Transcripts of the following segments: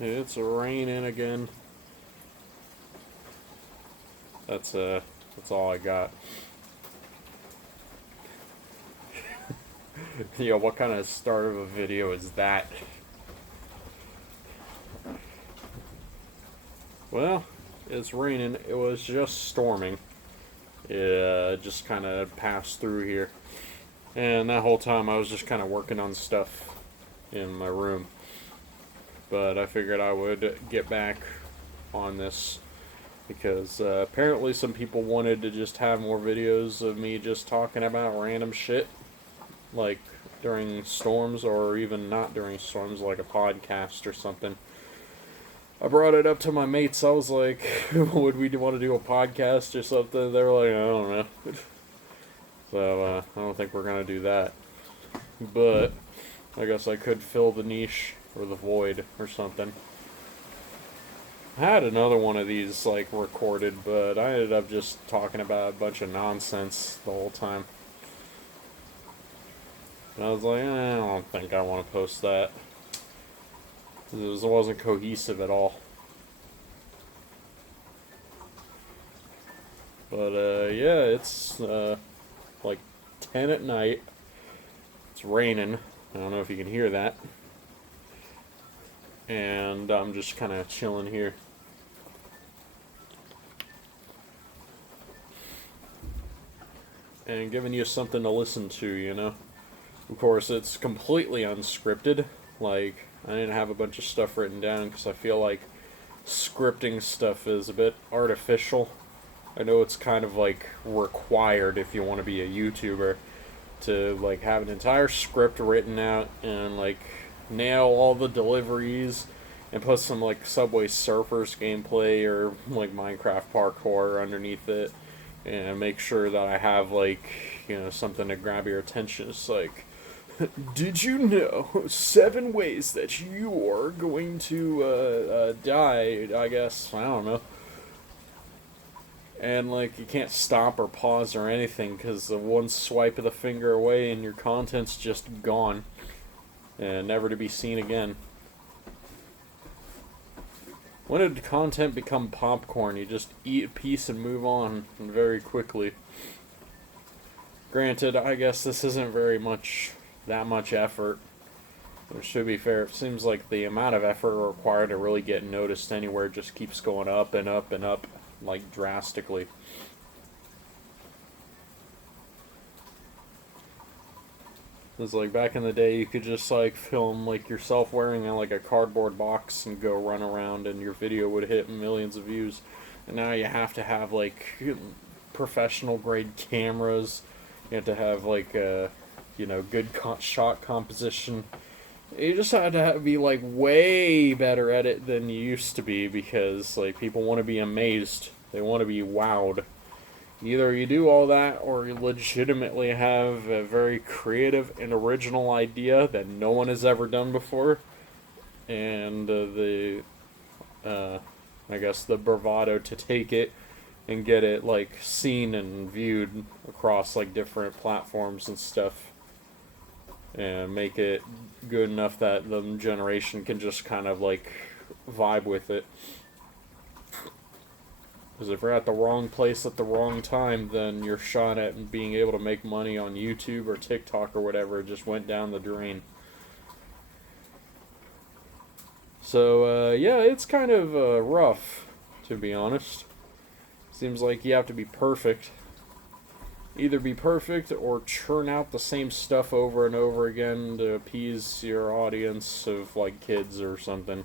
It's raining again. That's all I got. Yo, what kind of start of a video is that? Well, it's raining. It was just storming. It just kind of passed through here. And that whole time I was just kind of working on stuff in my room. But I figured I would get back on this because apparently some people wanted to just have more videos of me just talking about random shit, like during storms or even not during storms, like a podcast or something. I brought it up to my mates. I was like, would we want to do a podcast or something? They were like, I don't know. So I don't think we're going to do that. But I guess I could fill the niche or the void or something. I had another one of these like recorded, but I ended up just talking about a bunch of nonsense the whole time. And I was like, I don't think I want to post that. It wasn't cohesive at all. But yeah, it's like 10 at night. It's raining. I don't know if you can hear that. And I'm just kind of chilling here. And giving you something to listen to, you know? Of course, it's completely unscripted. Like, I didn't have a bunch of stuff written down because I feel like scripting stuff is a bit artificial. I know it's kind of like required if you want to be a YouTuber to like have an entire script written out and like nail all the deliveries and put some like Subway Surfers gameplay or like Minecraft parkour underneath it and make sure that I have like, you know, something to grab your attention. It's like, did you know 7 ways that you're going to die, I guess, I don't know. And like you can't stop or pause or anything because the one swipe of the finger away and your content's just gone and never to be seen again. When did content become popcorn? You just eat a piece and move on very quickly. Granted, I guess this isn't that much effort. Which, to be fair, it seems like the amount of effort required to really get noticed anywhere just keeps going up and up and up, like drastically. It's like back in the day you could just like film like yourself wearing like a cardboard box and go run around and your video would hit millions of views. And now you have to have like professional grade cameras. You have to have like you know, good shot composition. You just have to be like way better at it than you used to be because like people want to be amazed. They want to be wowed. Either you do all that or you legitimately have a very creative and original idea that no one has ever done before. And I guess the bravado to take it and get it like seen and viewed across like different platforms and stuff. And make it good enough that the generation can just kind of like vibe with it. Because if you're at the wrong place at the wrong time, then your shot at being able to make money on YouTube or TikTok or whatever just went down the drain. So, yeah, it's kind of rough, to be honest. Seems like you have to be perfect. Either be perfect or churn out the same stuff over and over again to appease your audience of, like, kids or something.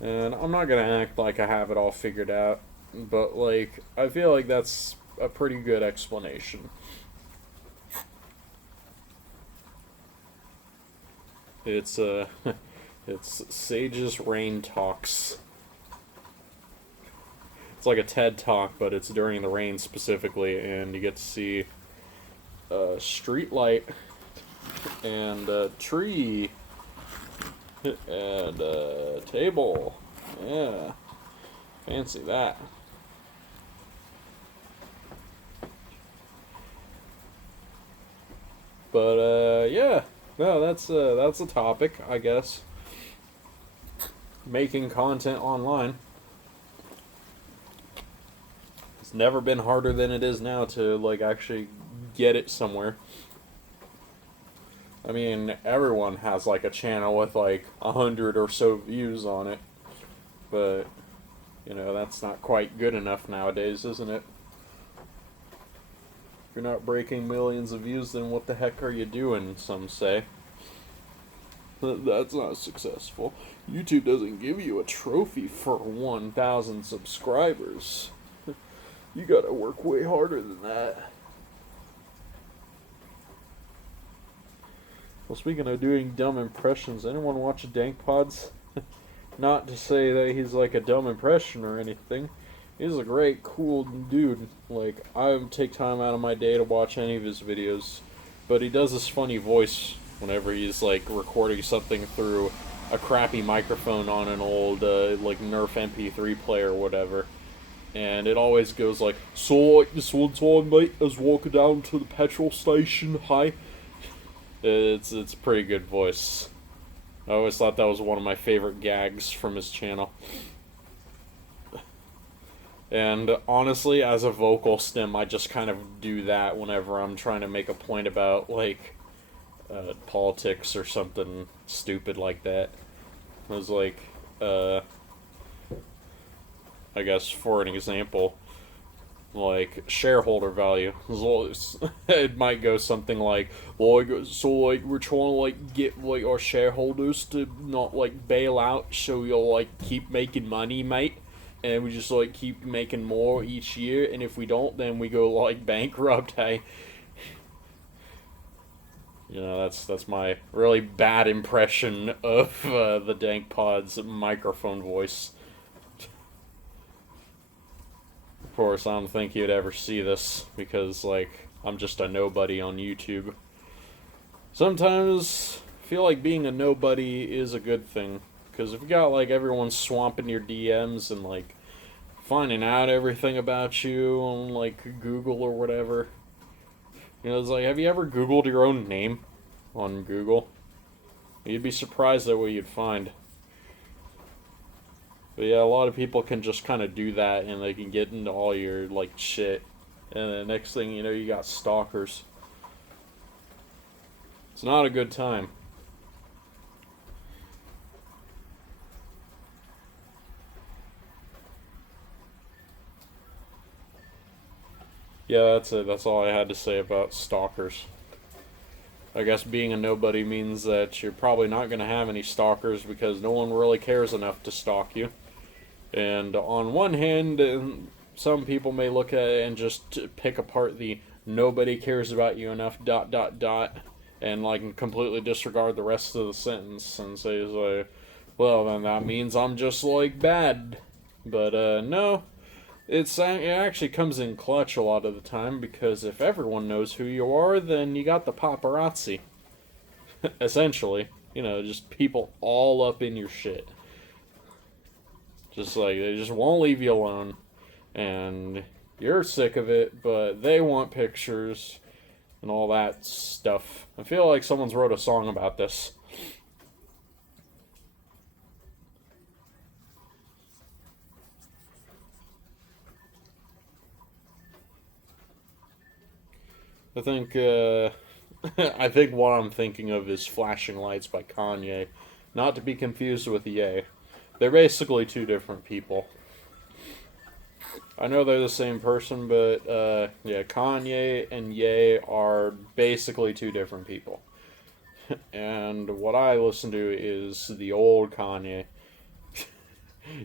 And I'm not gonna act like I have it all figured out, but, like, I feel like that's a pretty good explanation. It's, it's Sage's Rain Talks. It's like a TED Talk, but it's during the rain specifically, and you get to see a street light and a tree and a table. Yeah, fancy that. But yeah, No, that's a topic, I guess. Making content online. It's never been harder than it is now to like actually get it somewhere. I mean, everyone has like a channel with like 100 or so views on it, but you know that's not quite good enough nowadays, isn't it? If you're not breaking millions of views, then what the heck are you doing? Some say. That's not successful. YouTube doesn't give you a trophy for 1,000 subscribers. You gotta work way harder than that. Well, speaking of doing dumb impressions, anyone watch Dank Pods? Not to say that he's like a dumb impression or anything. He's a great, cool dude. Like, I take time out of my day to watch any of his videos. But he does this funny voice whenever he's like recording something through a crappy microphone on an old like Nerf MP3 player or whatever. And it always goes like, so like this one time, mate, I was walking down to the petrol station, hi. It's a pretty good voice. I always thought that was one of my favorite gags from his channel. And honestly, as a vocal stim, I just kind of do that whenever I'm trying to make a point about, like, politics or something stupid like that. I was like, I guess for an example, like shareholder value. It might go something like, so like we're trying to like get like our shareholders to not like bail out, so you'll like keep making money, mate. And we just like keep making more each year, and if we don't, then we go like bankrupt. Hey, you know that's my really bad impression of the Dank Pod's microphone voice. Of course, I don't think you'd ever see this because, like, I'm just a nobody on YouTube. Sometimes I feel like being a nobody is a good thing because if you got like everyone swamping your DMs and like finding out everything about you on like Google or whatever, you know, it's like, have you ever Googled your own name on Google? You'd be surprised at what you'd find. But yeah, a lot of people can just kind of do that and they can get into all your, like, shit. And the next thing you know, you got stalkers. It's not a good time. Yeah, that's it. That's all I had to say about stalkers. I guess being a nobody means that you're probably not going to have any stalkers because no one really cares enough to stalk you. And on one hand, some people may look at it and just pick apart the nobody cares about you enough dot dot dot and like completely disregard the rest of the sentence and say like, well then that means I'm just like bad. But no, it actually comes in clutch a lot of the time because if everyone knows who you are, then you got the paparazzi. Essentially, you know, just people all up in your shit. Just like they just won't leave you alone, and you're sick of it, but they want pictures and all that stuff. I feel like someone's wrote a song about this. I think I think what I'm thinking of is "Flashing Lights" by Kanye, not to be confused with Ye. They're basically two different people. I know they're the same person, but yeah, Kanye and Ye are basically two different people. And what I listen to is the old Kanye.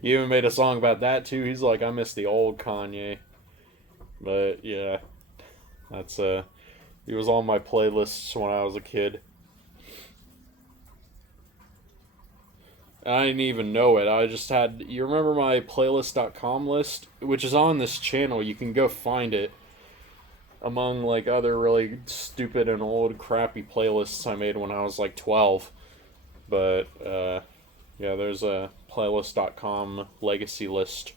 He even made a song about that too. He's like, I miss the old Kanye. But yeah, that's he was on my playlists when I was a kid. I didn't even know it. I just had. You remember my playlist.com list? Which is on this channel. You can go find it among like other really stupid and old crappy playlists I made when I was like 12. But yeah, there's a playlist.com legacy list.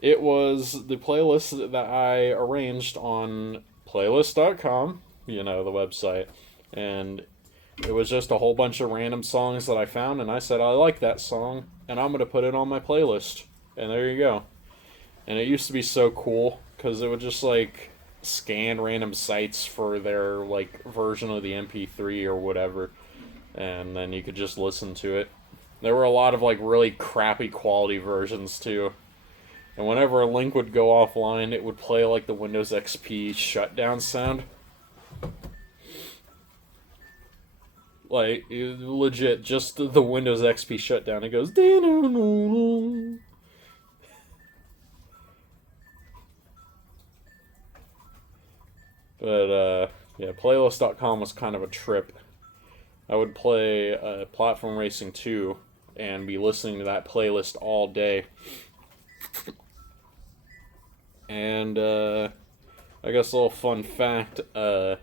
It was the playlist that I arranged on playlist.com, you know, the website. And It was just a whole bunch of random songs that I found, and I said, I like that song, and I'm going to put it on my playlist. And there you go. And it used to be so cool, because it would just, like, scan random sites for their, like, version of the MP3 or whatever, and then you could just listen to it. There were a lot of, like, really crappy quality versions, too. And whenever a link would go offline, it would play, like, the Windows XP shutdown sound. Like, legit, just the Windows XP shutdown. It goes... But, yeah, playlist.com was kind of a trip. I would play Platform Racing 2 and be listening to that playlist all day. And, I guess a little fun fact, a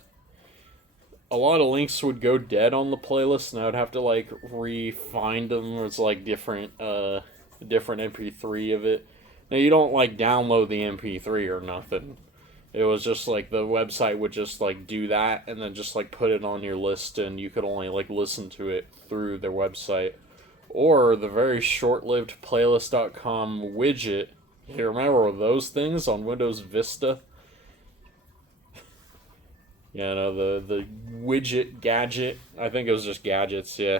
lot of links would go dead on the playlist, and I would have to, like, re-find them. It's, like, different MP3 of it. Now, you don't, like, download the MP3 or nothing. It was just, like, the website would just, like, do that, and then just, like, put it on your list, and you could only, like, listen to it through their website. Or the very short-lived Playlist.com widget. You remember those things on Windows Vista? Yeah, no, the widget gadget. I think it was just gadgets, yeah.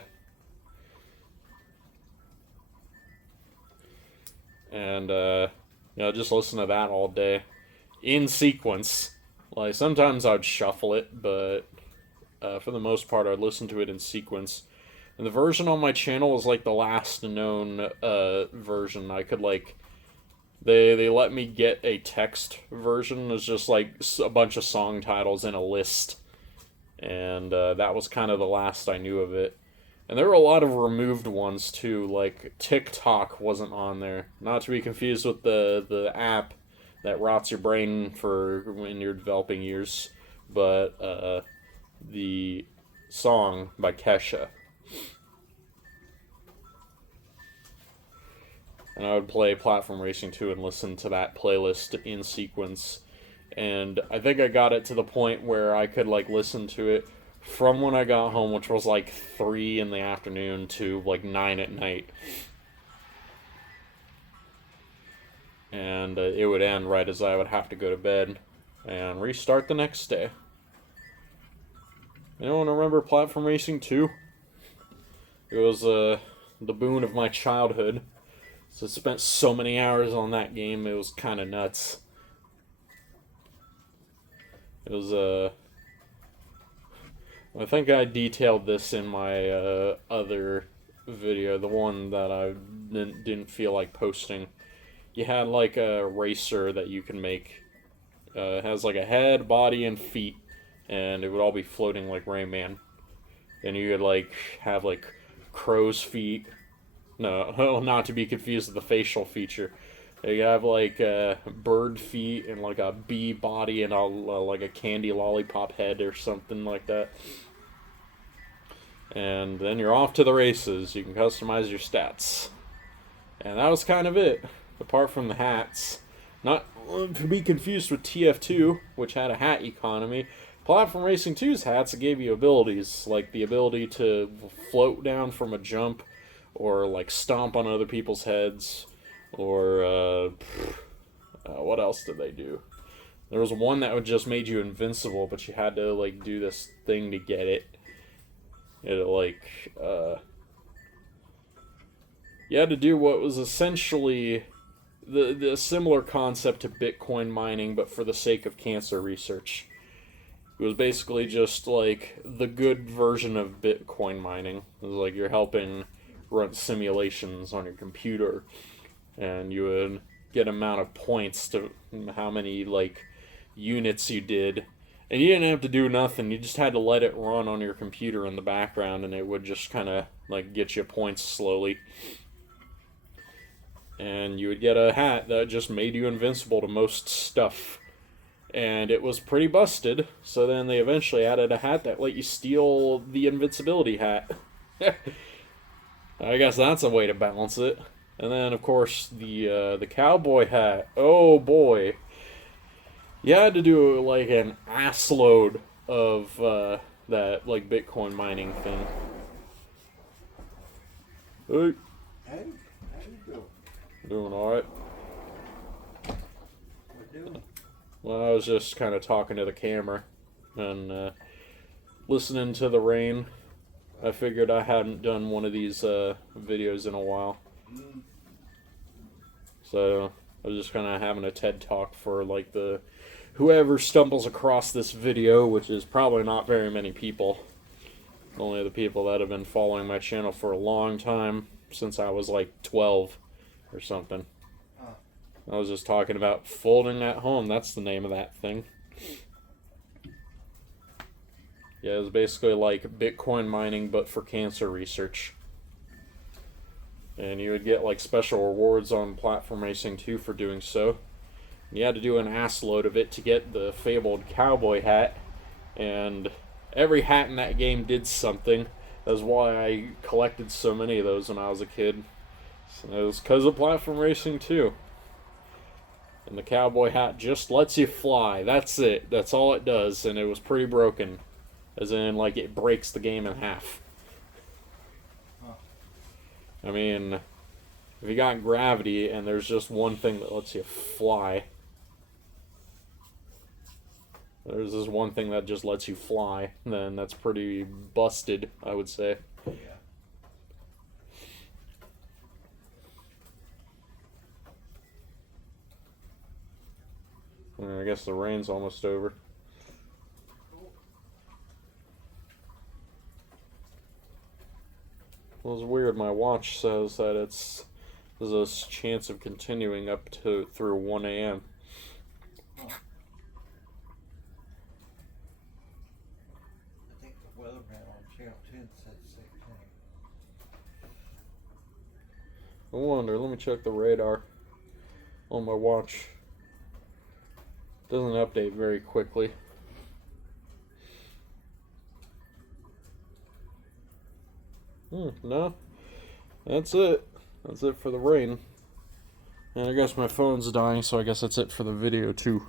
And, just listen to that all day. In sequence. Like, sometimes I'd shuffle it, but for the most part, I'd listen to it in sequence. And the version on my channel was, like, the last known version. I could, like... They let me get a text version. It's just like a bunch of song titles in a list. And that was kind of the last I knew of it. And there were a lot of removed ones too, like TikTok wasn't on there. Not to be confused with the app that rots your brain for in your developing years, but the song by Kesha. And I would play Platform Racing 2 and listen to that playlist in sequence. And I think I got it to the point where I could, like, listen to it from when I got home, which was, like, 3 in the afternoon to, like, 9 at night. And it would end right as I would have to go to bed and restart the next day. Anyone remember Platform Racing 2? It was the boon of my childhood. So I spent so many hours on that game, it was kind of nuts. It was, I think I detailed this in my other video, the one that I didn't feel like posting. You had, like, a racer that you can make. It has, like, a head, body, and feet, and it would all be floating like Rain Man. And you could, like, have, like, crow's feet. No, not to be confused with the facial feature. You have, like, bird feet and, like, a bee body and like a candy lollipop head or something like that. And then you're off to the races. You can customize your stats. And that was kind of it, apart from the hats. Not to be confused with TF2, which had a hat economy. Platform Racing 2's hats gave you abilities, like the ability to float down from a jump, or, like, stomp on other people's heads, or, what else did they do? There was one that would just made you invincible, but you had to, like, do this thing to get it. It, like, you had to do what was essentially the similar concept to Bitcoin mining, but for the sake of cancer research. It was basically just, like, the good version of Bitcoin mining. It was like you're helping run simulations on your computer, and you would get amount of points to how many, like, units you did, and you didn't have to do nothing. You just had to let it run on your computer in the background, and it would just kind of, like, get you points slowly. And you would get a hat that just made you invincible to most stuff, and it was pretty busted. So then they eventually added a hat that let you steal the invincibility hat. I guess that's a way to balance it. And then, of course, the cowboy hat. Oh, boy. You had to do, like, an assload of the that like Bitcoin mining thing. Hey. Hey, how you doing? Doing alright. What doing? Well, I was just kind of talking to the camera and listening to the rain. I figured I hadn't done one of these videos in a while. So I was just kind of having a TED talk for like the whoever stumbles across this video, which is probably not very many people. Only the people that have been following my channel for a long time, since I was like 12 or something. I was just talking about folding at home. That's the name of that thing. Yeah, it's basically like Bitcoin mining, but for cancer research. And you would get like special rewards on Platform Racing 2 for doing so. You had to do an ass load of it to get the fabled cowboy hat, and every hat in that game did something. That's why I collected so many of those when I was a kid. So it was because of Platform Racing 2. And the cowboy hat just lets you fly. That's it. That's all it does. And it was pretty broken. As in, like, it breaks the game in half. I mean, if you got gravity and there's just one thing that lets you fly, there's this one thing that just lets you fly, then that's pretty busted, I would say. Yeah. I guess the rain's almost over. Well, it's weird. My watch says that there's a chance of continuing up to through 1 a.m. I think the weatherman on Channel 10 said the same thing. I wonder. Let me check the radar on my watch. Doesn't update very quickly. No. That's it. That's it for the rain. And I guess my phone's dying, so I guess that's it for the video too.